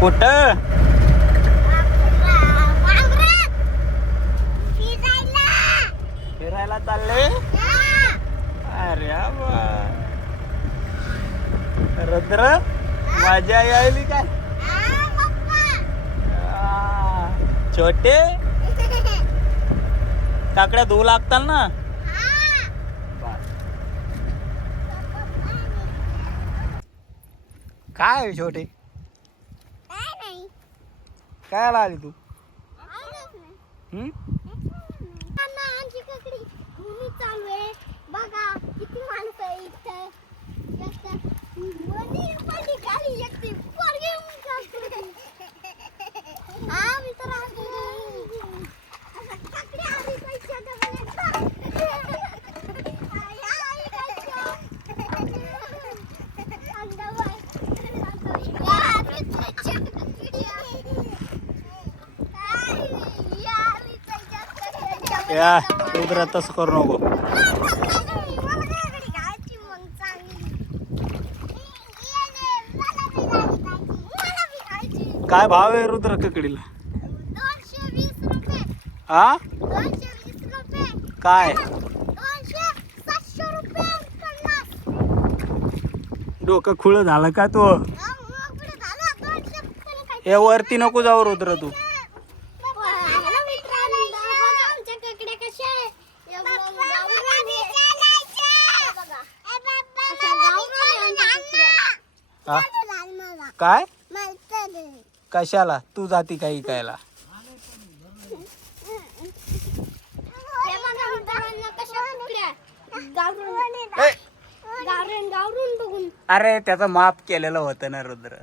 कुठं? फिरायला चालले? अरे वा. रुद्र मजा यायली काय? छोटे काकड्या धुवू लागतात ना. काय आहे छोटे? काय आली तू? चालू आहे बघा किती माणसं आहे इथं. या रुद्र तसं करू नको. काय भाव आहे रुद्र ककडीला? 220 रुपये. हा 220 रुपये. काय 700 रुपये. डोकं खुळ झालं का तो? हे वरती नको जाऊ रुद्र तू. काय कशाला तू जाती काही इकायला? अरे त्याचं माप केलेलं होतं ना रुद्र.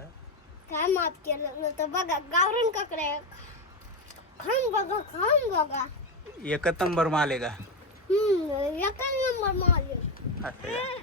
काय माफ केलं नव्हतं बघा गावरण काकड्या. खाऊन बघा खाऊन बघा. एक नंबर माल आहे का? एक नंबर माल. असं.